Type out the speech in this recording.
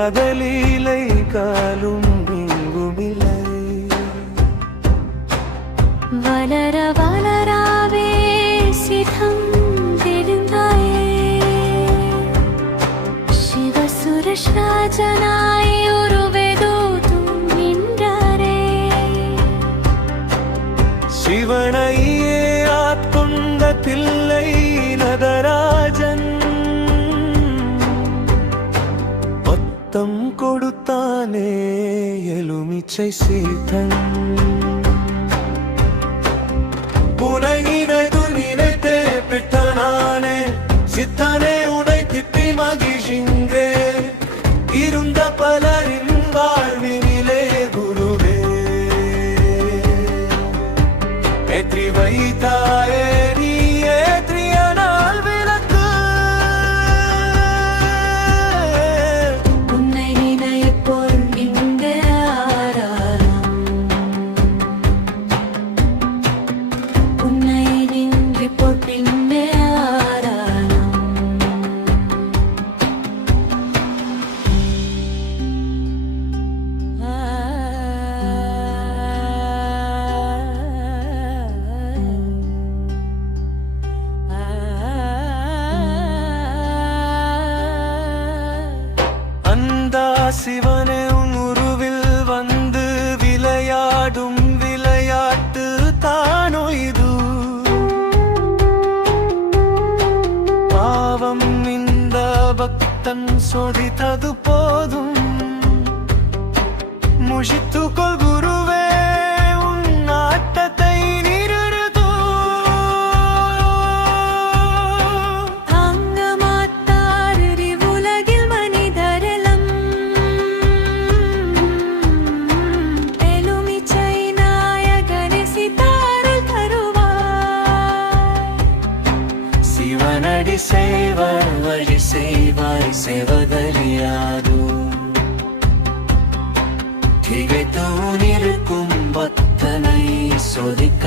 தெரியாத லீலை காலும் இங்குமில்லை. வளர வளராவே சிதம் தெரிந்தாயே சிவசுரராஜனாய் உருவெதூதும் நின்றாரே. சிவனையே ஆட்கொண்ட தில்லை நடராஜன் பத்தம் கொடுத்தானே எலுமிச்சை சீதன். உனை நினைத்து நினைத்தே பிட்டனானே சித்தனே உனை திட்டி மகிழ்கின்றே. இருந்த பலரின் வாழ்வினிலே குருவே ஏற்றி வைத்தாயே நீ ஏற்றிய நாள் விளக்கு. உன்னை நினைப்போர் இங்கே ஆராரம் உன்னை நின்றிப்போர் பின்னே ஆராரம். அந்தா சிவனே உன் உருவில் வந்து விளையாடும் விளையாட்டு தானோ இது. பாவம் இந்த பக்தன் சோதித்தது போதும். முழித்துக்கொள் குருவே உன் ஆட்டத்தை நிறுத்து. தாங்க மாட்டார் உலகில் மனிதரெல்லாம் எலுமிச்சை நாயகனே சித்தாரல் தருவாய். சிவனடி செய்வர் வழி செய்வாய் செய்வதறியாது. திகைத்து நிற்கும் பக்தனை சோதிக்க